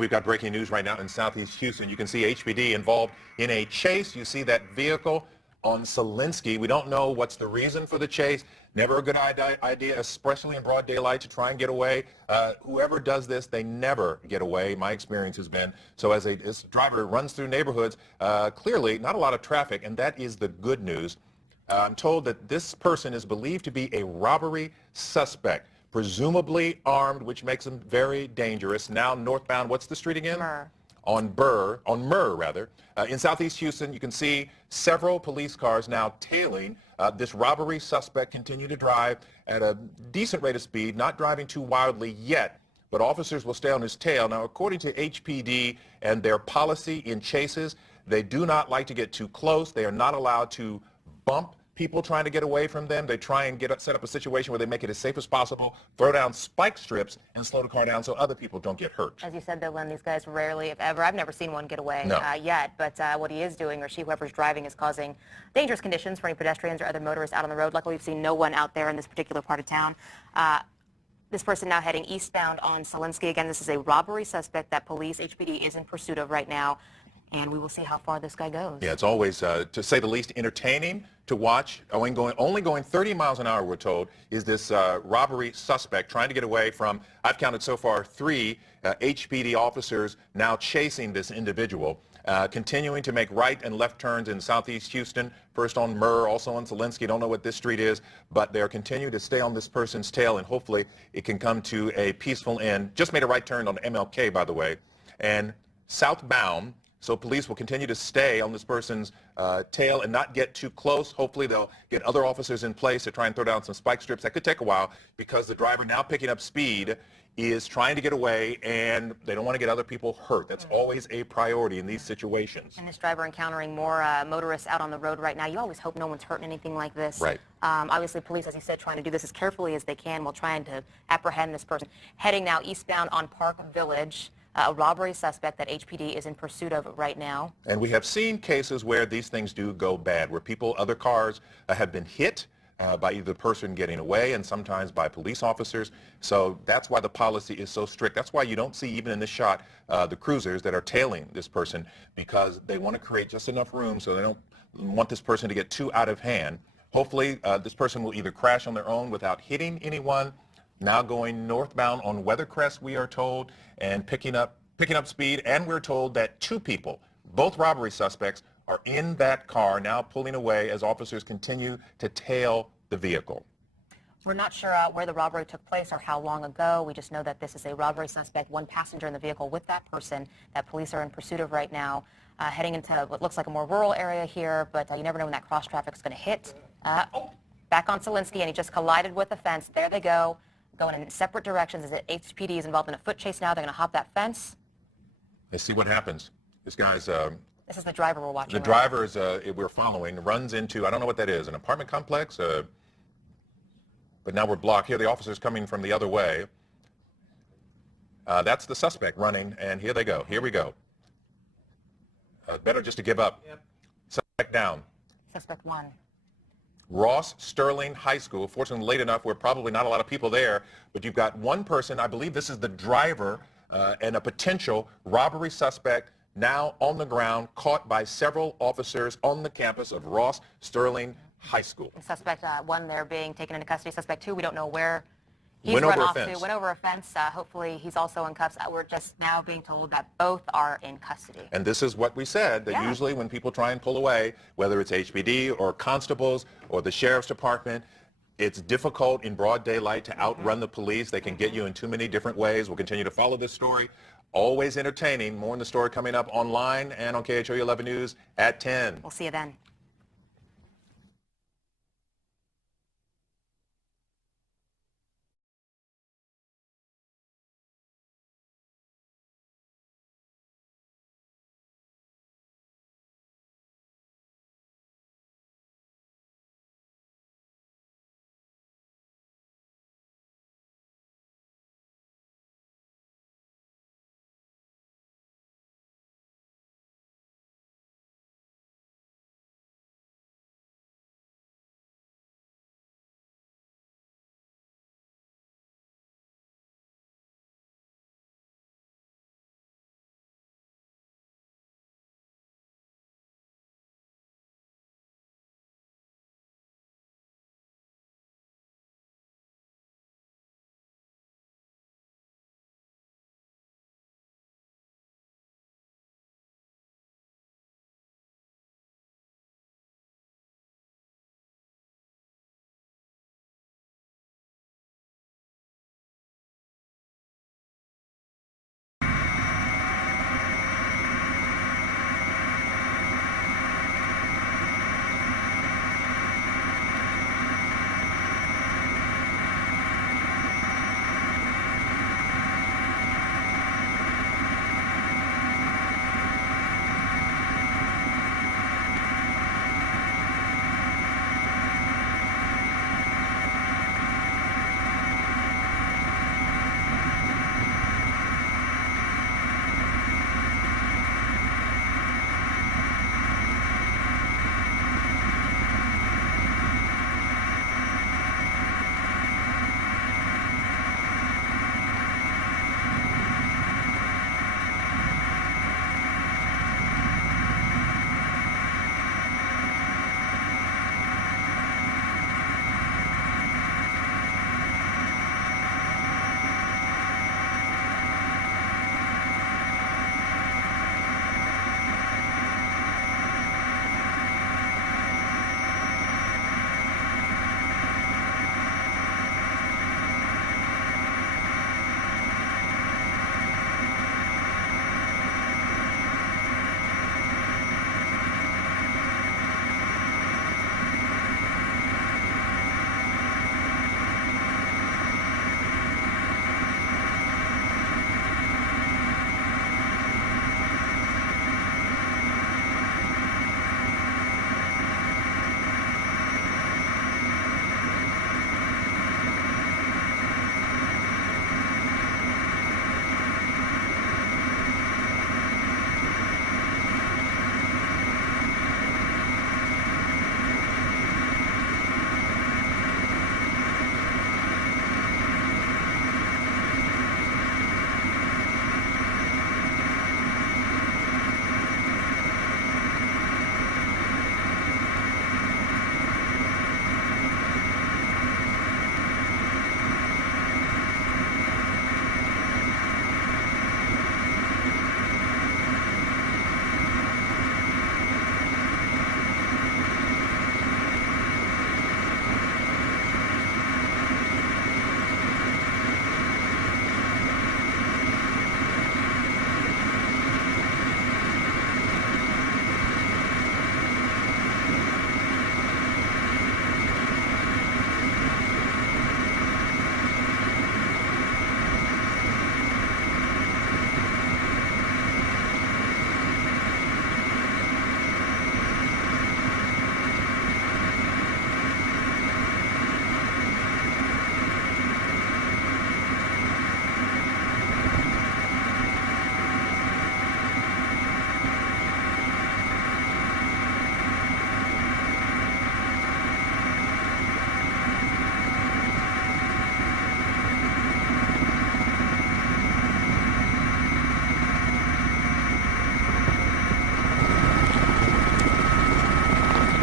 We've got breaking news right now in Southeast Houston. You can see HPD involved in a chase. You see that vehicle on Selinsky. We don't know what's the reason for the chase. Never a good idea, especially in broad daylight, to try and get away. Whoever does this, they never get away, my experience has been. So as this driver runs through neighborhoods, clearly not a lot of traffic, and that is the good news. I'm told that this person is believed to be a robbery suspect, presumably armed, which makes him very dangerous. Now northbound, what's the street again? Murr. On Murr rather. In Southeast Houston, you can see several police cars now tailing this robbery suspect. Continue to drive at a decent rate of speed, not driving too wildly yet, but officers will stay on his tail. Now, according to HPD and their policy in chases, they do not like to get too close. They are not allowed to bump people trying to get away from them. They try and set up a situation where they make it as safe as possible, throw down spike strips, and slow the car down so other people don't get hurt. As you said, though, Len, these guys rarely, if ever, I've never seen one get away yet, but what he is doing, or whoever's driving, is causing dangerous conditions for any pedestrians or other motorists out on the road. Luckily, we've seen no one out there in this particular part of town. This person now heading eastbound on Selinsky. Again, this is a robbery suspect that police, HPD, is in pursuit of right now. And we will see how far this guy goes. Yeah, it's always, to say the least, entertaining to watch. Only going 30 miles an hour, we're told, is this robbery suspect trying to get away from, I've counted so far, 3 HPD officers now chasing this individual, continuing to make right and left turns in Southeast Houston, first on Murr, also on Selinsky. Don't know what this street is, but they're continuing to stay on this person's tail, and hopefully it can come to a peaceful end. Just made a right turn on MLK, by the way, and southbound. So police will continue to stay on this person's tail and not get too close. Hopefully they'll get other officers in place to try and throw down some spike strips. That could take a while because the driver, now picking up speed, is trying to get away, and they don't want to get other people hurt. That's always a priority in these situations. And this driver encountering more motorists out on the road right now. You always hope no one's hurting anything like this. Right. Obviously, police, as you said, trying to do this as carefully as they can while trying to apprehend this person. Heading now eastbound on Park Village. A robbery suspect that HPD is in pursuit of right now. And we have seen cases where these things do go bad, where other cars have been hit by either the person getting away and sometimes by police officers. So that's why the policy is so strict. That's why you don't see, even in this shot, the cruisers that are tailing this person, because they want to create just enough room so they don't want this person to get too out of hand. Hopefully, this person will either crash on their own without hitting anyone. Now going northbound on Weathercrest, we are told, and picking up speed, and we're told that 2 people, both robbery suspects, are in that car now pulling away as officers continue to tail the vehicle. We're not sure where the robbery took place or how long ago. We just know that this is a robbery suspect, 1 passenger in the vehicle with that person that police are in pursuit of right now, heading into what looks like a more rural area here, but you never know when that cross traffic is going to hit. Back on Selinsky, and he just collided with the fence. There they go. Going in separate directions. As HPD is involved in a foot chase now. They're going to hop that fence. Let's see what happens. This guy's... this is the driver we're watching. The driver is, we're following, runs into, I don't know what that is, an apartment complex? But now we're blocked. Here the officer's coming from the other way. That's the suspect running, and here they go. Here we go. Better just to give up. Yep. Suspect down. Suspect 1. Ross Sterling High School. Fortunately, late enough, we're probably not a lot of people there, but you've got 1 person, I believe this is the driver, and a potential robbery suspect now on the ground, caught by several officers on the campus of Ross Sterling High School. Suspect 1 there being taken into custody. Suspect 2, we don't know where he's went run over off a fence. to. Went over a fence. Hopefully he's also in cuffs. We're just now being told that both are in custody. And this is what we said, that usually when people try and pull away, whether it's HPD or constables or the sheriff's department, it's difficult in broad daylight to outrun the police. They can get you in too many different ways. We'll continue to follow this story. Always entertaining. More in the story coming up online and on KHOE 11 News at 10. We'll see you then.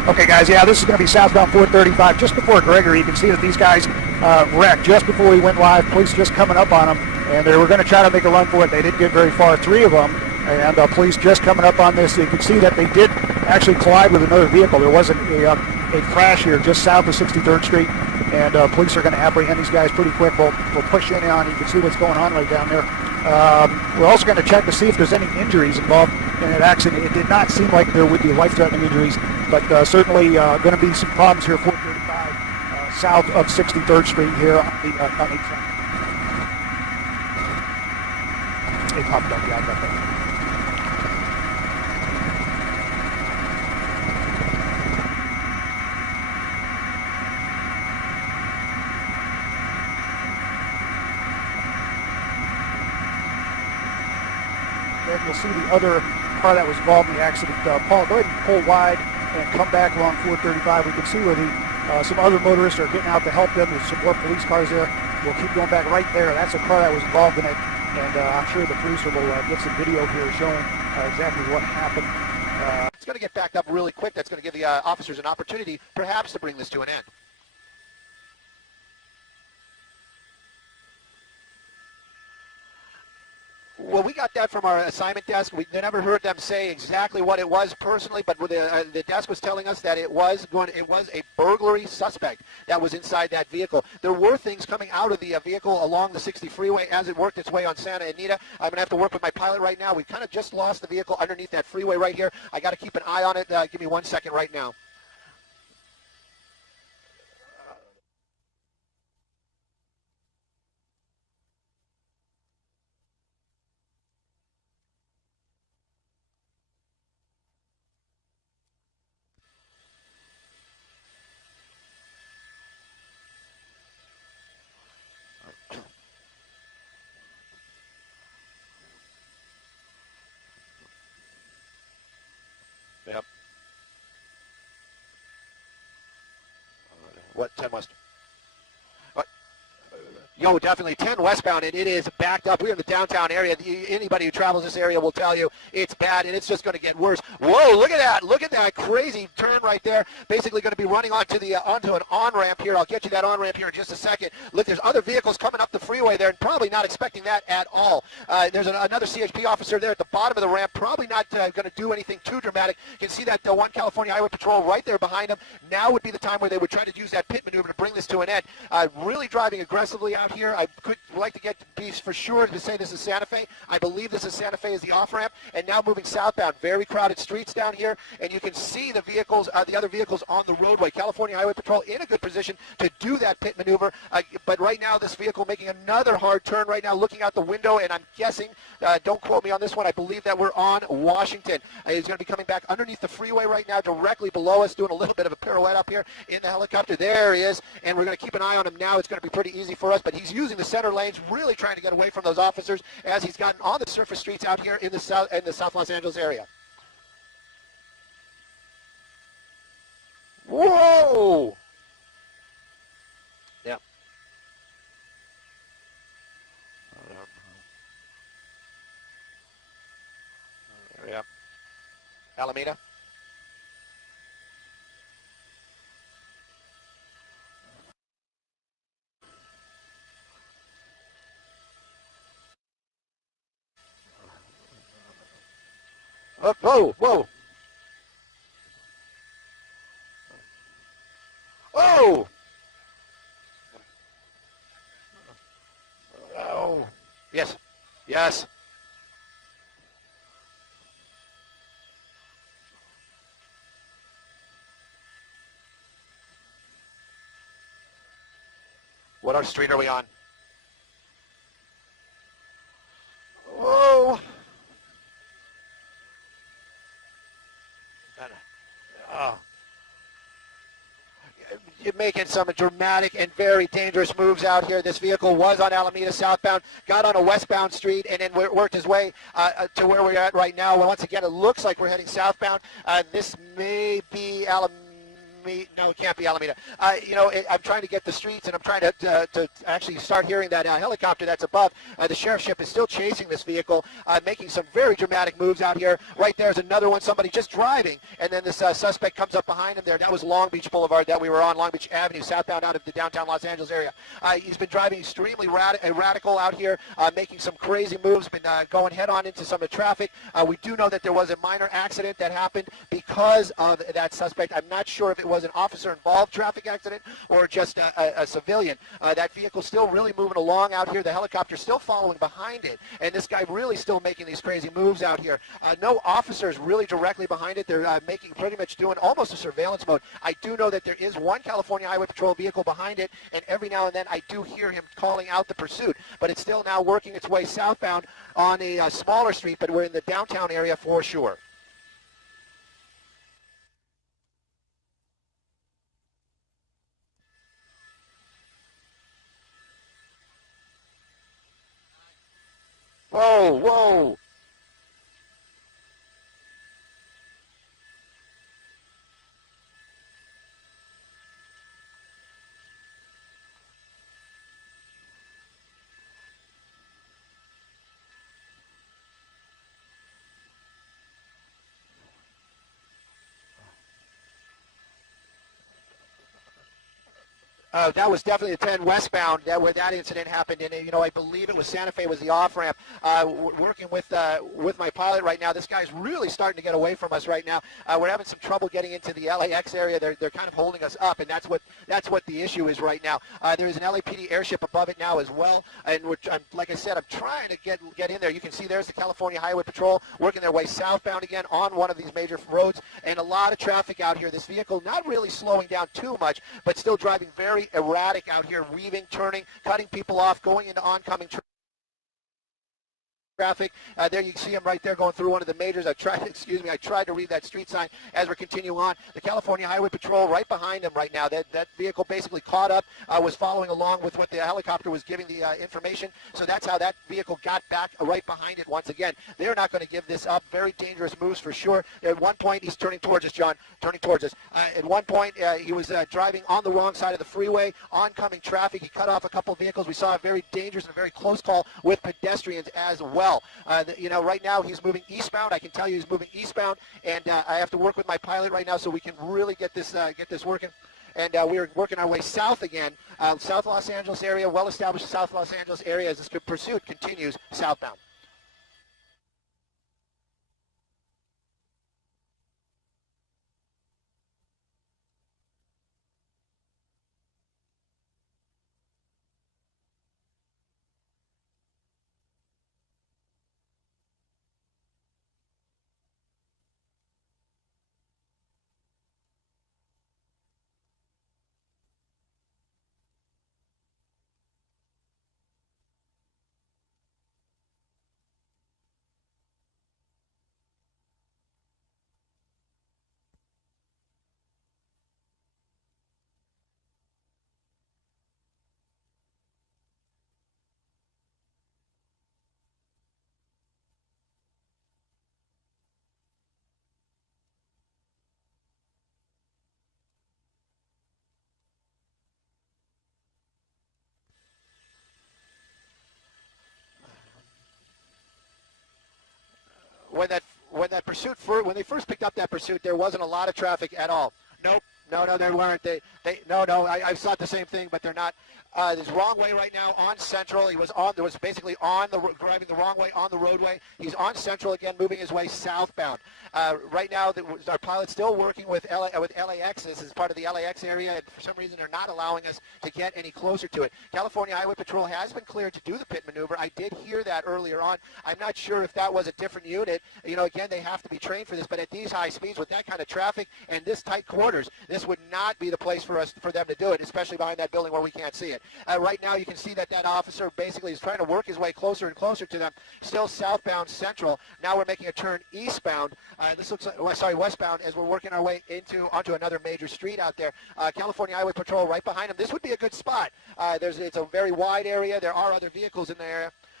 Okay, guys, yeah, this is going to be southbound 435, just before Gregory. You can see that these guys wrecked just before we went live. Police just coming up on them, and they were going to try to make a run for it. They didn't get very far, 3 of them, and police just coming up on this. You can see that they did actually collide with another vehicle. There wasn't a crash here just south of 63rd Street, and police are going to apprehend these guys pretty quick. We'll push in on. You can see what's going on right down there. We're also going to check to see if there's any injuries involved in that accident. It did not seem like there would be life-threatening injuries, but certainly going to be some problems here, 435 south of 63rd Street here on the track. It popped up, yeah, I got that. Then you'll see the other car that was involved in the accident. Paul, go ahead and pull wide and come back along 435. We can see where some other motorists are getting out to help them. There's some more police cars there. We'll keep going back right there. That's a car that was involved in it, and I'm sure the producer will get some video here showing exactly what happened. It's going to get backed up really quick. That's going to give the officers an opportunity, perhaps, to bring this to an end. Well, we got that from our assignment desk. We never heard them say exactly what it was personally, but the desk was telling us that it was a burglary suspect that was inside that vehicle. There were things coming out of the vehicle along the 60 freeway as it worked its way on Santa Anita. I'm going to have to work with my pilot right now. We kind of just lost the vehicle underneath that freeway right here. I got to keep an eye on it. Give me 1 second right now. Yep. What 10 west? Yo, definitely 10 westbound, and it is backed up. We're in the downtown area. Anybody who travels this area will tell you it's bad, and it's just going to get worse. Whoa, look at that. Look at that crazy turn right there. Basically going to be running onto an on-ramp here. I'll get you that on-ramp here in just a second. Look, there's other vehicles coming up the freeway there, and probably not expecting that at all. There's another CHP officer there at the bottom of the ramp, probably not going to do anything too dramatic. You can see that one California Highway Patrol right there behind them. Now would be the time where they would try to use that pit maneuver to bring this to an end. Really driving aggressively out here. I could like to be for sure to say this is Santa Fe. I believe this is Santa Fe as the off-ramp, and now moving southbound. Very crowded streets down here, and you can see the vehicles, the other vehicles on the roadway. California Highway Patrol in a good position to do that pit maneuver, but right now this vehicle making another hard turn right now, looking out the window, and I'm guessing, don't quote me on this one, I believe that we're on Washington. He's going to be coming back underneath the freeway right now, directly below us, doing a little bit of a pirouette up here in the helicopter. There he is, and we're going to keep an eye on him now. It's going to be pretty easy for us, but he's using the center lanes, really trying to get away from those officers as he's gotten on the surface streets out here in the South Los Angeles area. Whoa! Yeah. Yeah. Alameda. Oh, whoa, whoa. Oh! Oh. Yes. Yes. What street are we on? Whoa! Oh. You're making some dramatic and very dangerous moves out here. This vehicle was on Alameda southbound, got on a westbound street, and then worked his way to where we're at right now. Well, once again, it looks like we're heading southbound. This may be No, it can't be Alameda. I'm trying to get the streets, and I'm trying to actually start hearing that helicopter that's above. The sheriff's ship is still chasing this vehicle, making some very dramatic moves out here. Right there's another one, somebody just driving, and then this suspect comes up behind him there. That was Long Beach Boulevard that we were on, Long Beach Avenue, southbound out of the downtown Los Angeles area. He's been driving extremely radical out here, making some crazy moves, been going head-on into some of the traffic. We do know that there was a minor accident that happened because of that suspect. I'm not sure if it was an officer-involved traffic accident or just a civilian. That vehicle's still really moving along out here. The helicopter's still following behind it, and this guy really still making these crazy moves out here. No officers really directly behind it. They're making pretty much doing almost a surveillance mode. I do know that there is one California Highway Patrol vehicle behind it, and every now and then I do hear him calling out the pursuit, but it's still now working its way southbound on a smaller street, but we're in the downtown area for sure. Whoa, whoa. That was definitely the 10 westbound where that incident happened, and I believe it was Santa Fe was the off ramp. Working with my pilot right now, this guy's really starting to get away from us right now. We're having some trouble getting into the LAX area. They're kind of holding us up, and that's what the issue is right now. There is an LAPD airship above it now as well, and like I said, I'm trying to get in there. You can see there's the California Highway Patrol working their way southbound again on one of these major roads, and a lot of traffic out here. This vehicle not really slowing down too much, but still driving very erratic out here, weaving, turning, cutting people off, going into oncoming traffic. There you can see him right there going through one of the majors. I tried to read that street sign as we're continuing on. The California Highway Patrol right behind him right now. That vehicle basically caught up, was following along with what the helicopter was giving the information. So that's how that vehicle got back right behind it once again. They're not going to give this up. Very dangerous moves for sure. At one point, he's turning towards us, John, turning towards us. At one point, he was driving on the wrong side of the freeway, oncoming traffic. He cut off a couple of vehicles. We saw a very dangerous and a very close call with pedestrians as well. Right now he's moving eastbound. I can tell you he's moving eastbound, and I have to work with my pilot right now so we can really get this working. And we're working our way south again, South Los Angeles area, well-established South Los Angeles area as this pursuit continues southbound. When they first picked up that pursuit, there wasn't a lot of traffic at all. Nope. No, there weren't. I thought the same thing, but they're not. There's wrong way right now on Central. He was basically driving the wrong way on the roadway. He's on Central again, moving his way southbound. Right now, our pilot's still working with LAX. This is part of the LAX area, and for some reason, they're not allowing us to get any closer to it. California Highway Patrol has been cleared to do the pit maneuver. I did hear that earlier on. I'm not sure if that was a different unit. Again, they have to be trained for this, but at these high speeds with that kind of traffic and this tight quarters, this would not be the place for them to do it, especially behind that building where we can't see it. Right now, you can see that officer basically is trying to work his way closer and closer to them, still southbound Central. Now we're making a turn eastbound. This looks like, westbound as we're working our way onto another major street out there. California Highway Patrol right behind him. This would be a good spot. It's a very wide area. There are other vehicles in the area.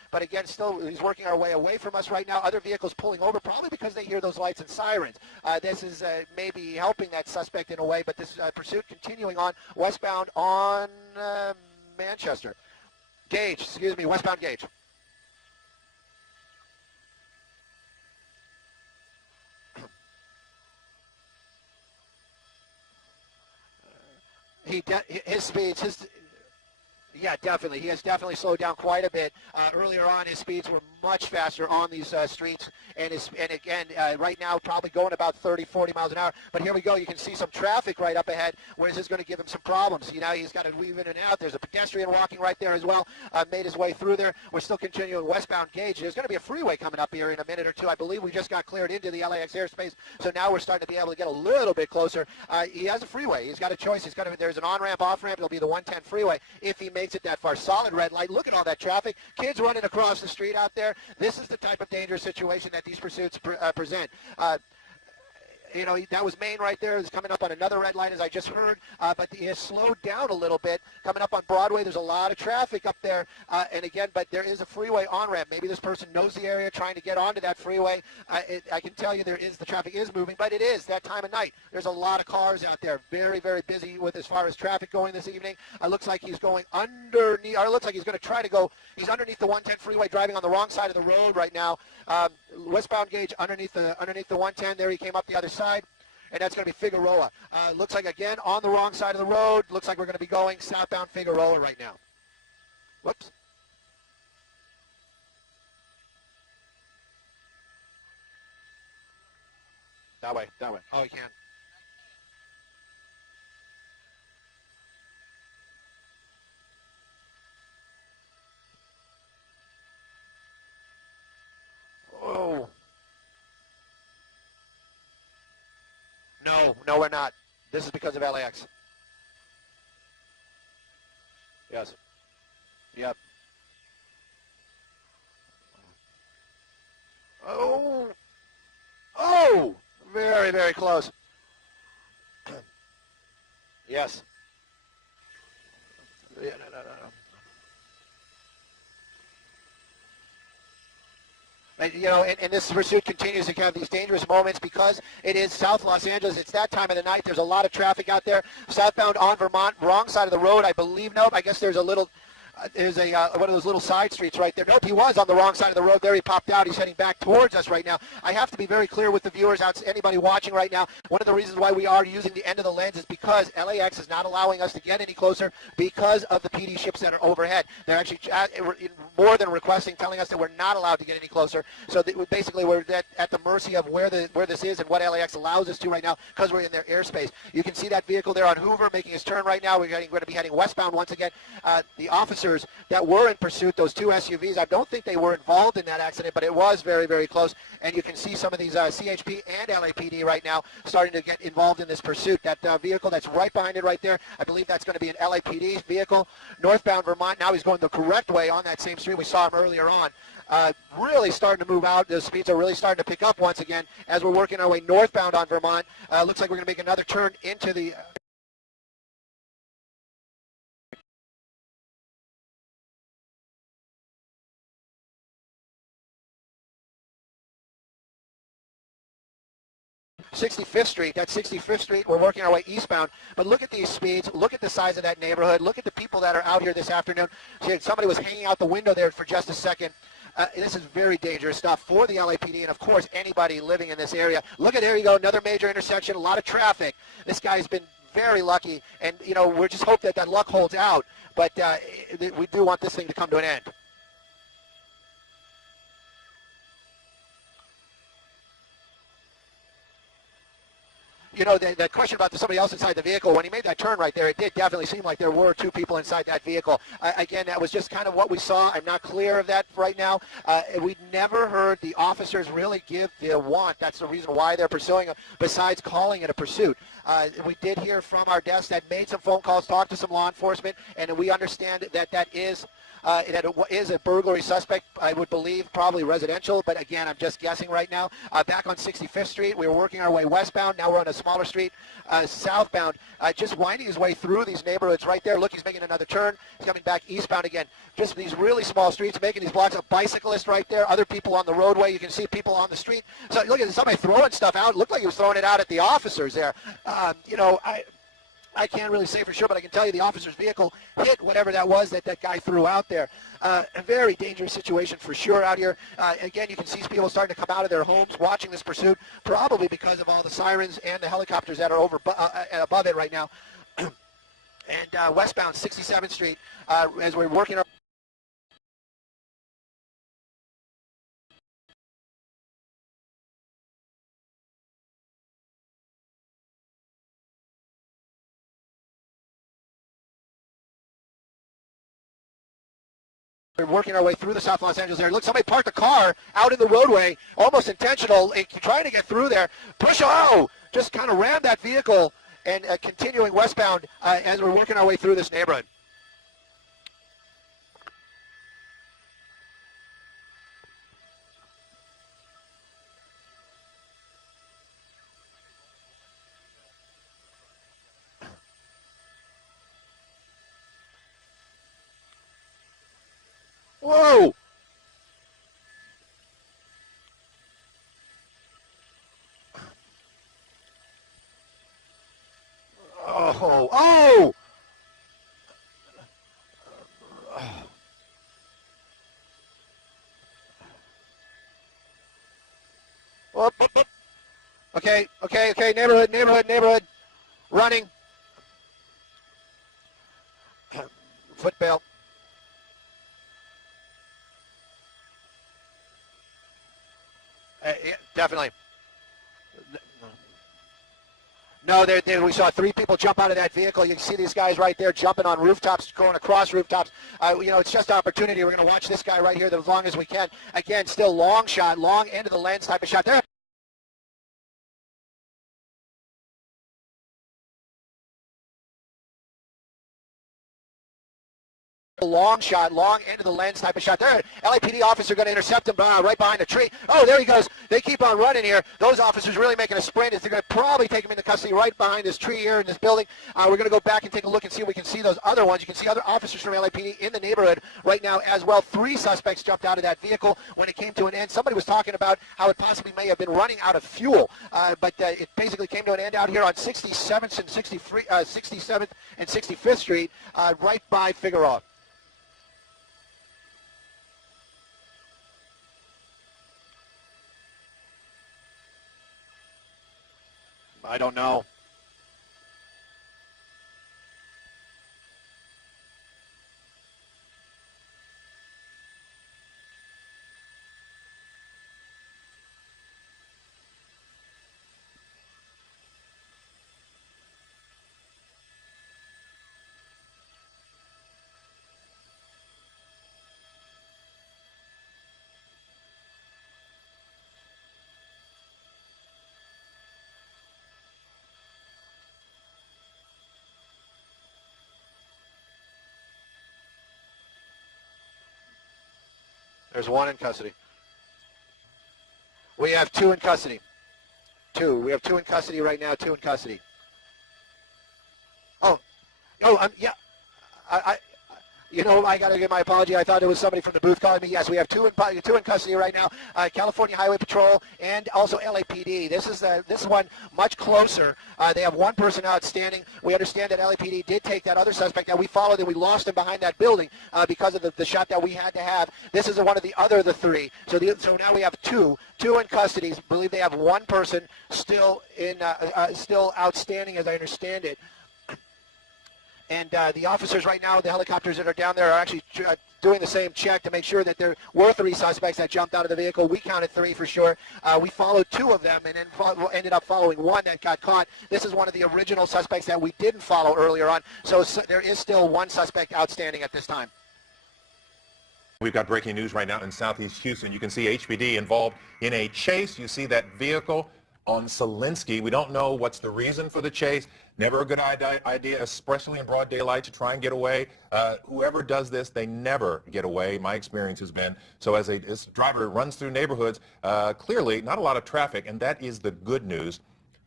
but again, still he's working our way away from us right now. Other vehicles pulling over, probably because they hear those lights and sirens. This is maybe helping that suspect in a way, but this pursuit continuing on westbound on Manchester. Gage, excuse me, westbound Gage. His speeds, yeah, definitely. He has definitely slowed down quite a bit. Earlier on, his speeds were much faster on these streets. And again, right now, probably going about 30, 40 miles an hour. But here we go. You can see some traffic right up ahead, where this is going to give him some problems. You know, he's got to weave in and out. There's a pedestrian walking right there as well. Made his way through there. We're still continuing westbound Gage. There's going to be a freeway coming up here in a minute or two. I believe we just got cleared into the LAX airspace. So now we're starting to be able to get a little bit closer. He has a freeway. He's got a choice. There's an on-ramp, off-ramp. It'll be the 110 freeway if he makes it that far. Solid red light. Look at all that traffic. Kids running across the street out there. This is the type of dangerous situation that these pursuits present. You know, that was Maine right there. He's coming up on another red light, as I just heard, but he has slowed down a little bit. Coming up on Broadway, there's a lot of traffic up there, and again, but there is a freeway on-ramp. Maybe this person knows the area, trying to get onto that freeway. I can tell you the traffic is moving, but it is that time of night. There's a lot of cars out there, very, very busy with as far as traffic going this evening. Looks like he's going underneath, or it looks like he's going to try to go, he's underneath the 110 freeway, driving on the wrong side of the road right now. Westbound Gage underneath the 110. There he came up the other side, and that's going to be Figueroa. Looks like, again, on the wrong side of the road. Looks like we're going to be going southbound Figueroa right now. Whoops. That way. Oh, you can't. Oh. No, we're not. This is because of LAX. Yes. Yep. Oh! Very, very close. Yes. Yeah, no. And, you know, and this pursuit continues to have these dangerous moments because it is South Los Angeles. It's that time of the night. There's a lot of traffic out there. Southbound on Vermont, wrong side of the road, I believe. Nope, I guess there's a little... There's one of those little side streets right there. Nope, he was on the wrong side of the road there. He popped out. He's heading back towards us right now. I have to be very clear with the viewers, anybody watching right now. One of the reasons why we are using the end of the lens is because LAX is not allowing us to get any closer because of the PD ships that are overhead. They're actually more than requesting, telling us that we're not allowed to get any closer. So basically we're at the mercy of where this is and what LAX allows us to right now because we're in their airspace. You can see that vehicle there on Hoover making his turn right now. We're going to be heading westbound once again. The officers that were in pursuit, those two SUVs, I don't think they were involved in that accident, but it was very, very close. And you can see some of these CHP and LAPD right now starting to get involved in this pursuit. That vehicle that's right behind it right there, I believe that's going to be an LAPD vehicle. Northbound Vermont, now he's going the correct way on that same street. We saw him earlier on. Really starting to move out. The speeds are really starting to pick up once again as we're working our way northbound on Vermont. Looks like we're going to make another turn into the... 65th Street, that's 65th Street. We're working our way eastbound. But look at these speeds. Look at the size of that neighborhood. Look at the people that are out here this afternoon. Somebody was hanging out the window there for just a second. This is very dangerous stuff for the LAPD and, of course, anybody living in this area. Look at, there you go, another major intersection, a lot of traffic. This guy's been very lucky, and, you know, we're just hope that luck holds out. But we do want this thing to come to an end. You know, that question about somebody else inside the vehicle, when he made that turn right there, it did definitely seem like there were two people inside that vehicle. Again, that was just kind of what we saw. I'm not clear of that right now. We'd never heard the officers really give the want. That's the reason why they're pursuing him, besides calling it a pursuit. We did hear from our desk that made some phone calls, talked to some law enforcement, and we understand that is a burglary suspect, I would believe, probably residential, but again, I'm just guessing right now. Back on 65th Street, we were working our way westbound. Now we're on a small smaller street, southbound, just winding his way through these neighborhoods right there. Look, he's making another turn. He's coming back eastbound again. Just these really small streets, making these blocks. A bicyclist right there, other people on the roadway. You can see people on the street. So look at somebody throwing stuff out. It looked like he was throwing it out at the officers there. I can't really say for sure, but I can tell you the officer's vehicle hit whatever that was that guy threw out there. A very dangerous situation for sure out here. Again, you can see people starting to come out of their homes watching this pursuit, probably because of all the sirens and the helicopters that are over above it right now. And westbound 67th Street, as we're working our way through the South Los Angeles area. Look, somebody parked a car out in the roadway, almost intentional, trying to get through there. Just kind of rammed that vehicle and continuing westbound as we're working our way through this neighborhood. Whoa! Oh! Oh! Whoop, whoop, whoop. Okay, neighborhood. Running. Foot bail. Yeah, definitely. No, we saw 3 people jump out of that vehicle. You can see these guys right there jumping on rooftops, going across rooftops. It's just opportunity. We're going to watch this guy right here as long as we can. Again, still long shot, long end of the lens type of shot. There. Long shot, long end of the lens type of shot. There, LAPD officer going to intercept him right behind a tree. Oh, there he goes. They keep on running here. Those officers really making a sprint. They're going to probably take him into custody right behind this tree here in this building. We're going to go back and take a look and see if we can see those other ones. You can see other officers from LAPD in the neighborhood right now as well. 3 suspects jumped out of that vehicle when it came to an end. Somebody was talking about how it possibly may have been running out of fuel, but it basically came to an end out here on 67th and 67th and 65th Street, right by Figueroa. I don't know. There's 1 in custody. We have 2 in custody. 2. We have 2 in custody right now. 2 in custody. Yeah. I got to give my apology. I thought it was somebody from the booth calling me. Yes, we have 2 in custody right now. California Highway Patrol and also LAPD. This is one much closer. They have 1 person outstanding. We understand that LAPD did take that other suspect that we followed and we lost him behind that building because of the shot that we had to have. This is one of the other 3. So now we have 2 in custody. I believe they have 1 person still still outstanding, as I understand it. And the officers right now, the helicopters that are down there are actually doing the same check to make sure that there were 3 suspects that jumped out of the vehicle. We counted 3 for sure. We followed 2 of them and then ended up following 1 that got caught. This is one of the original suspects that we didn't follow earlier on. So there is still 1 suspect outstanding at this time. We've got breaking news right now in Southeast Houston. You can see HPD involved in a chase. You see that vehicle on Selinsky. We don't know what's the reason for the chase. Never a good idea, especially in broad daylight, to try and get away. Whoever does this, they never get away, my experience has been. So as a driver runs through neighborhoods, clearly not a lot of traffic, and that is the good news.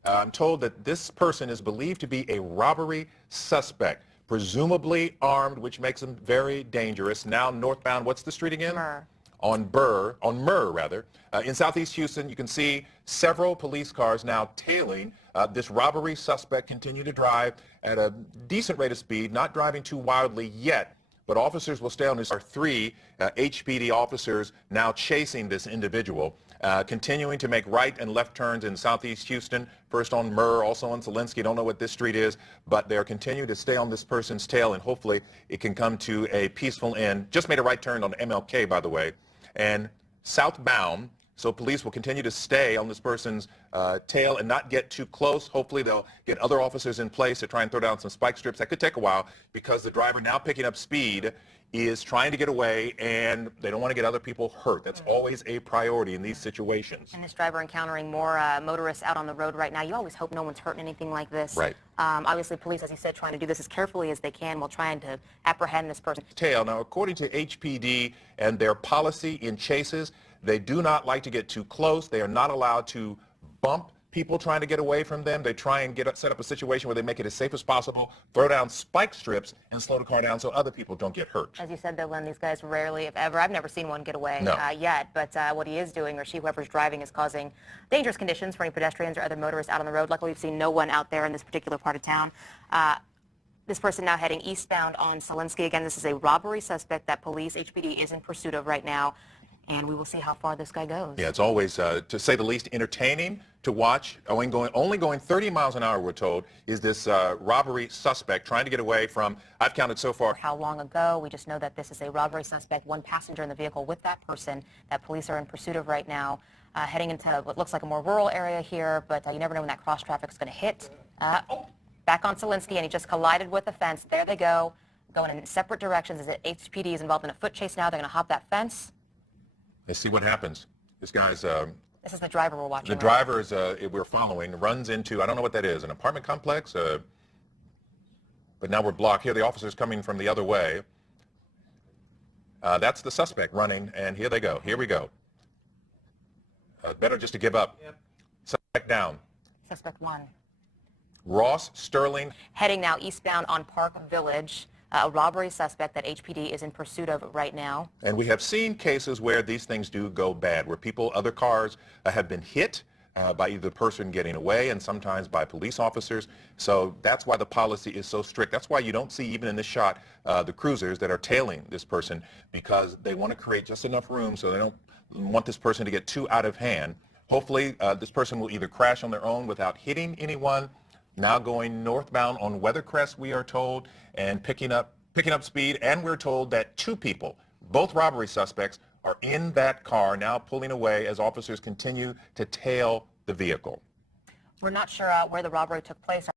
I'm told that this person is believed to be a robbery suspect, presumably armed, which makes him very dangerous. Now northbound, what's the street again? Murr. On Murr rather. In southeast Houston, you can see several police cars now tailing this robbery suspect. Continue to drive at a decent rate of speed, not driving too wildly yet. But officers will stay on this. There are three HPD officers now chasing this individual, continuing to make right and left turns in southeast Houston, first on Murr, also on Zelinsky. Don't know what this street is, but they're continuing to stay on this person's tail, and hopefully it can come to a peaceful end. Just made a right turn on MLK, by the way, and southbound. So police will continue to stay on this person's tail and not get too close. Hopefully they'll get other officers in place to try and throw down some spike strips. That could take a while because the driver, now picking up speed, is trying to get away, and they don't want to get other people hurt. That's always a priority in these situations. And this driver encountering more motorists out on the road right now. You always hope no one's hurting anything like this. Right. Obviously, police, as you said, trying to do this as carefully as they can while trying to apprehend this person. Tail. Now, according to HPD and their policy in chases, they do not like to get too close. They are not allowed to bump people trying to get away from them. They try and set up a situation where they make it as safe as possible, throw down spike strips, and slow the car down so other people don't get hurt. As you said, though, Len, these guys rarely, if ever, I've never seen one get away yet, but what he is doing, or whoever's driving, is causing dangerous conditions for any pedestrians or other motorists out on the road. Luckily, we've seen no one out there in this particular part of town. This person now heading eastbound on Zelinsky. Again, this is a robbery suspect that police, HPD, is in pursuit of right now. And we will see how far this guy goes. Yeah, it's always, to say the least, entertaining to watch. Only going 30 miles an hour, we're told, is this robbery suspect trying to get away from, I've counted so far. How long ago? We just know that this is a robbery suspect, one passenger in the vehicle with that person that police are in pursuit of right now, heading into what looks like a more rural area here, but you never know when that cross traffic is going to hit. Back on Zelinsky, and he just collided with the fence. There they go, going in separate directions. As HPD is involved in a foot chase now, they're going to hop that fence. Let's see what happens. This guy's... This is the driver we're watching. The driver is, we're following, runs into, I don't know what that is, an apartment complex? But now we're blocked. Here the officer's coming from the other way. That's the suspect running, and here they go. Here we go. Better just to give up. Yep. Suspect down. Suspect one. Ross Sterling. Heading now eastbound on Park Village. A robbery suspect that HPD is in pursuit of right now. And we have seen cases where these things do go bad, where other cars have been hit by either the person getting away and sometimes by police officers. So that's why the policy is so strict. That's why you don't see, even in this shot, the cruisers that are tailing this person, because they want to create just enough room so they don't want this person to get too out of hand. Hopefully, this person will either crash on their own without hitting anyone. Now going northbound on Weathercrest, we are told, and picking up speed, and we're told that two people, both robbery suspects, are in that car now pulling away as officers continue to tail the vehicle. We're not sure where the robbery took place.